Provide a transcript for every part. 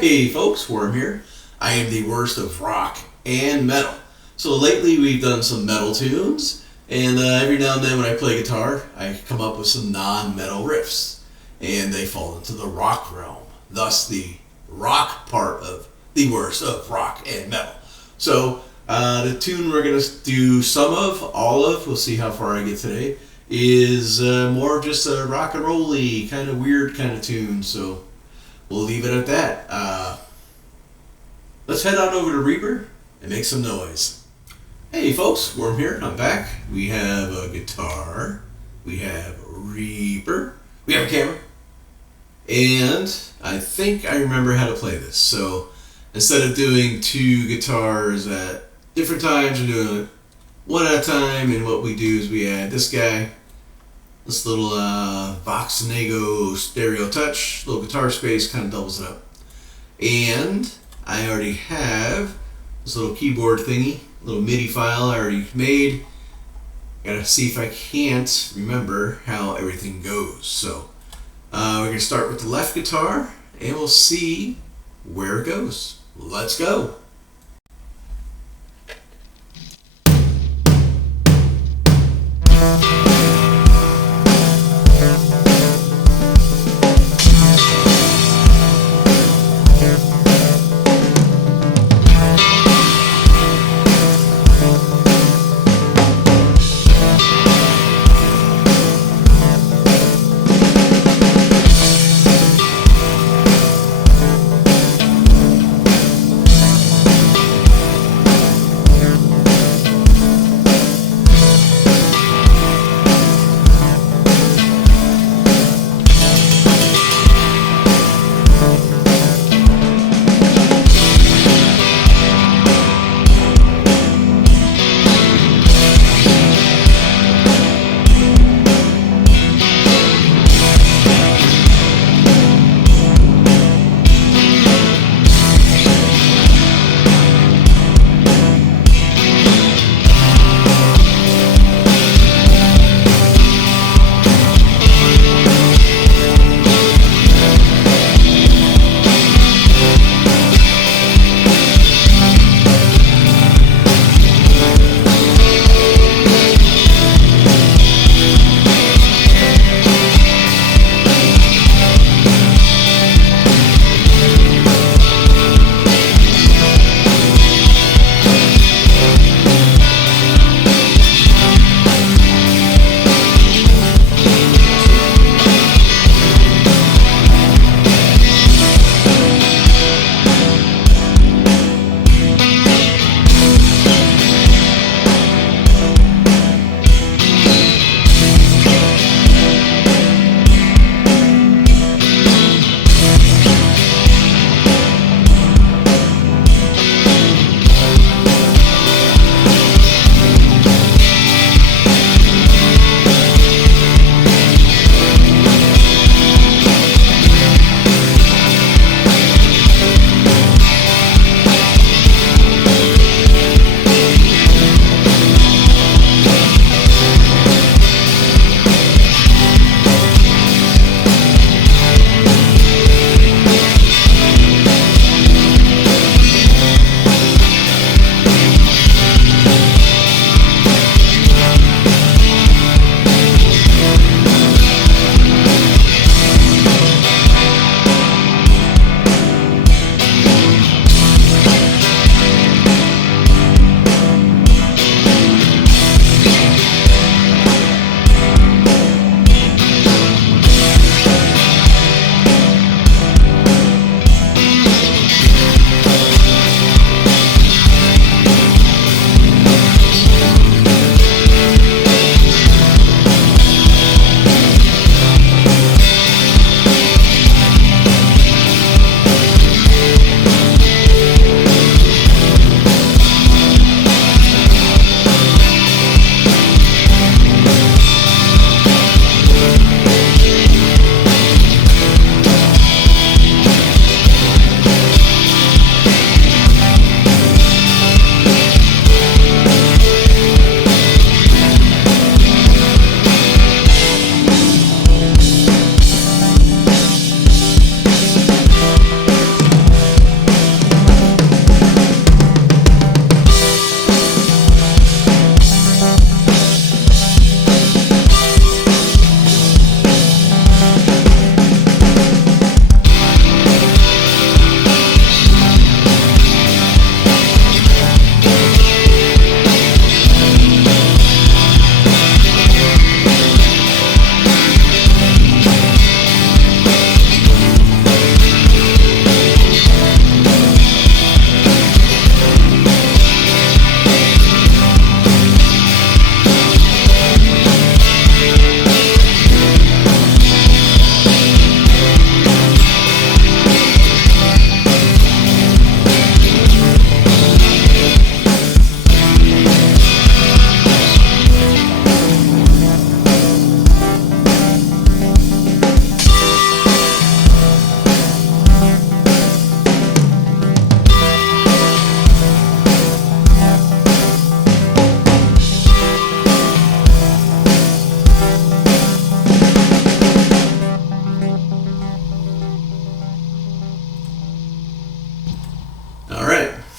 Hey folks, Worm here. I am the worst of rock and metal. So lately we've done some metal tunes, and every now and then when I play guitar, I come up with some non-metal riffs, and they fall into the rock realm, thus the rock part of the worst of rock and metal. So the tune we're going to do some of, all of, we'll see how far I get today, is more just a rock and roll-y, kind of weird kind of tune, so we'll leave it at that. Let's head on over to Reaper and make some noise. Hey folks, Worm here, I'm back. We have a guitar, we have Reaper, we have a camera, and I think I remember how to play this. So instead of doing two guitars at different times, we're doing it one at a time, and what we do is we add this guy, this little Vox Nego stereo touch, little guitar space, kind of doubles it up. And I already have this little keyboard thingy, little MIDI file I already made. Gotta see if I can't remember how everything goes. So we're gonna start with the left guitar and we'll see where it goes. Let's go.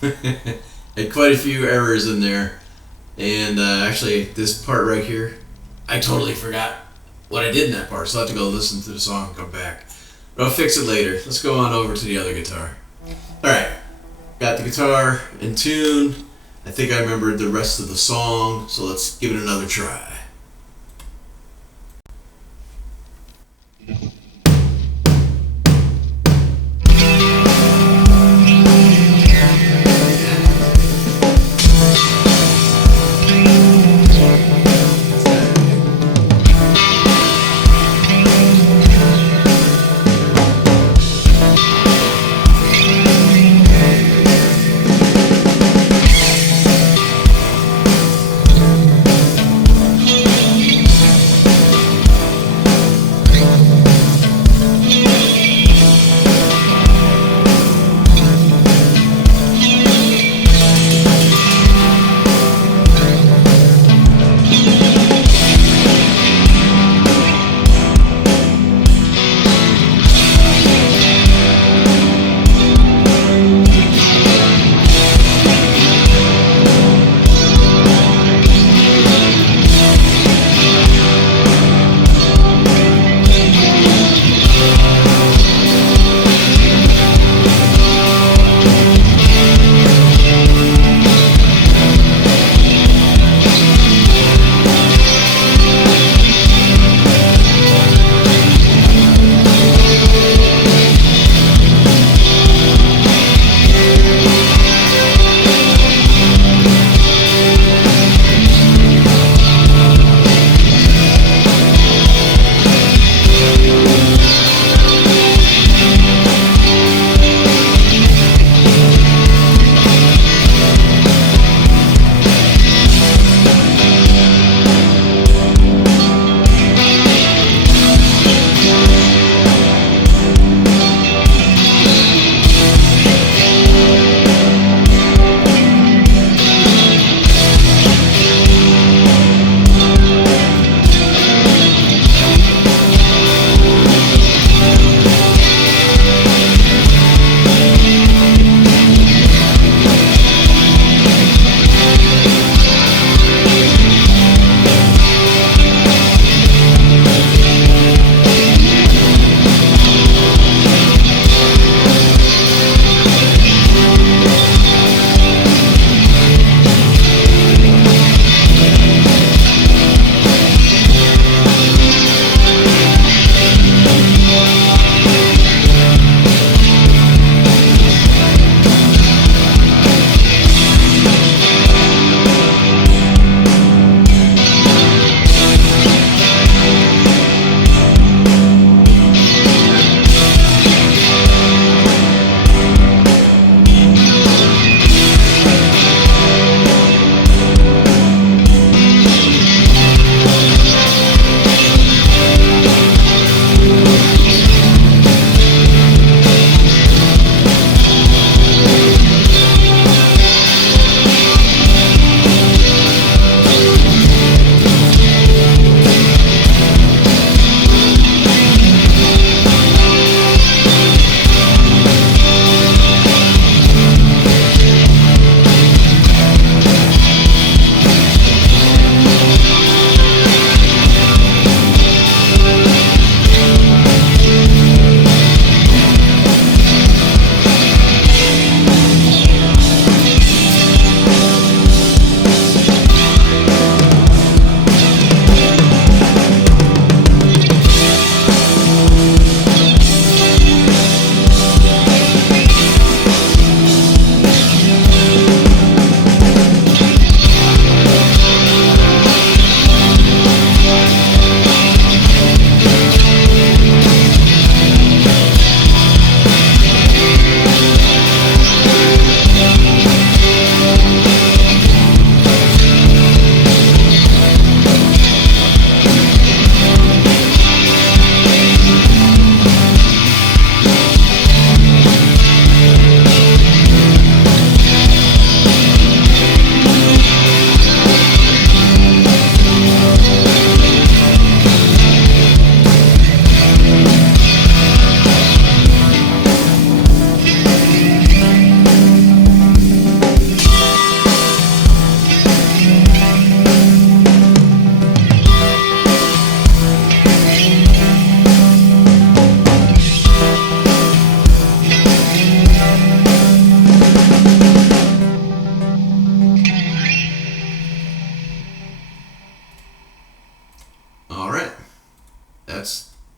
Had quite a few errors in there. And actually, this part right here, I totally forgot what I did in that part, so I'll have to go listen to the song and come back. But I'll fix it later. Let's go on over to the other guitar. Alright, got the guitar in tune. I think I remembered the rest of the song, so let's give it another try.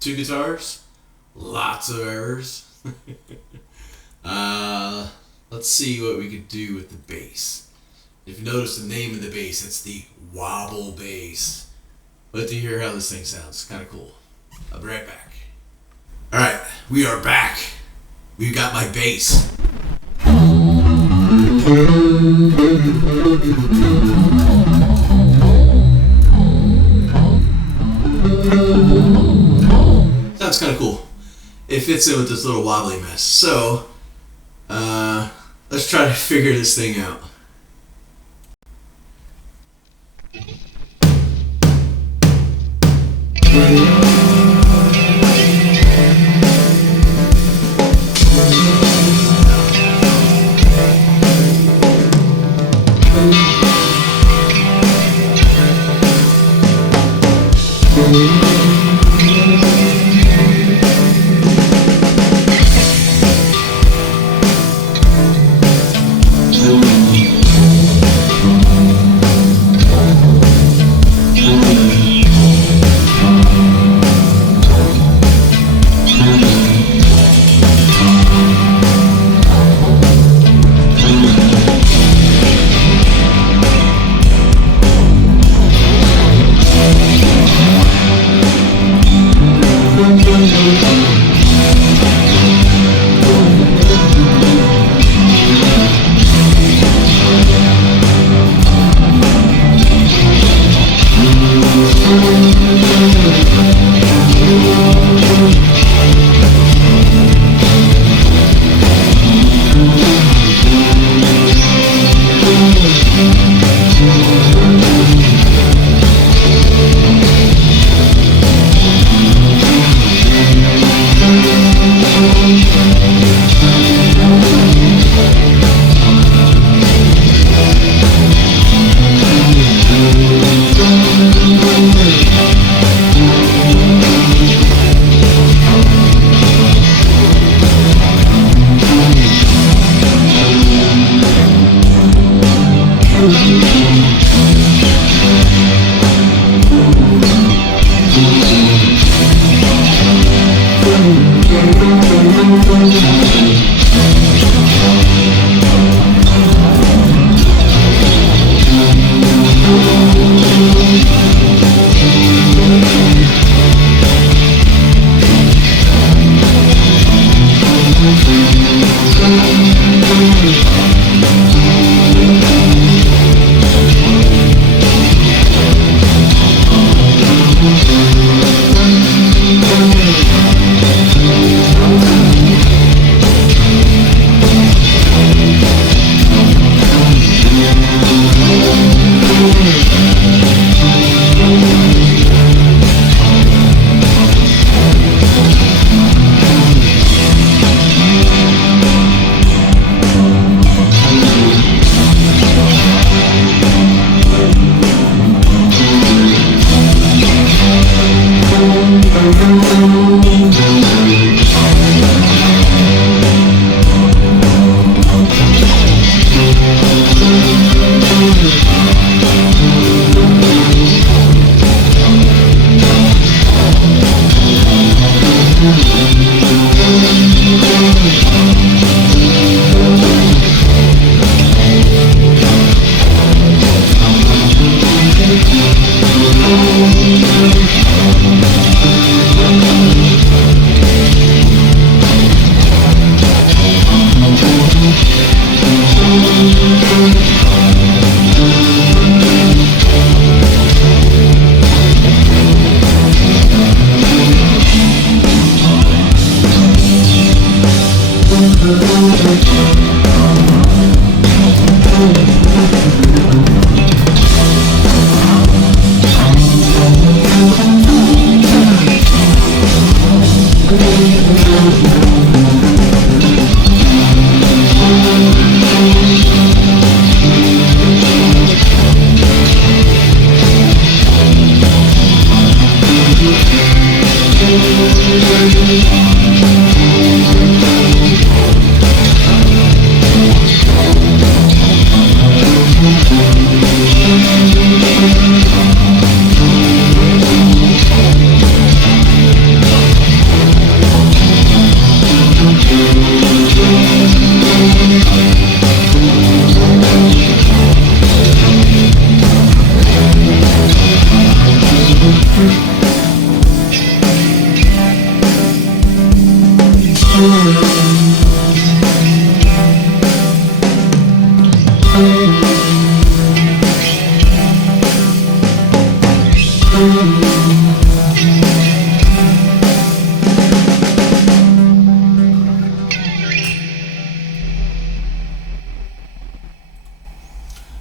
Two guitars, lots of errors. Let's see what we could do with the bass. If you notice the name of the bass, it's the wobble bass. Let to hear how this thing sounds. Kind of cool. I'll be right back. Alright, we are back. We've got my bass. Sounds kind of cool. It fits in with this little wobbly mess. So, let's try to figure this thing out.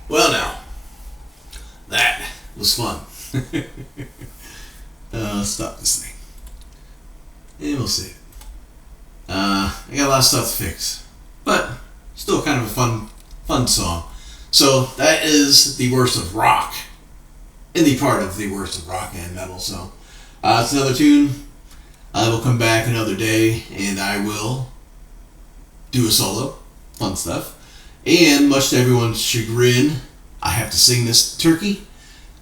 Well, now, that was fun. Stop this thing. And we'll see. I got a lot of stuff to fix. But, still kind of a fun song. So, that is the Worst of Rock. Indie part of the Worst of Rock and Metal. So, it's another tune. I will come back another day and I will do a solo. Fun stuff. And much to everyone's chagrin, I have to sing this turkey.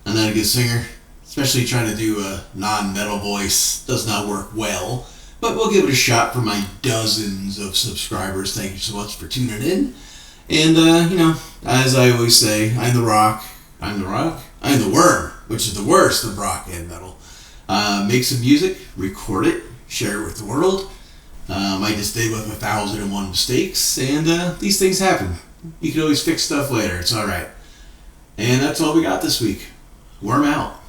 I'm not a good singer, especially trying to do a non-metal voice. Does not work well, but we'll give it a shot for my dozens of subscribers. Thank you so much for tuning in. And, as I always say, I'm the rock, I'm the worm, which is the worst of rock and metal. Make some music, record it, share it with the world. I just did with 1,001 mistakes, and these things happen. You can always fix stuff later. It's all right. And that's all we got this week. Worm out.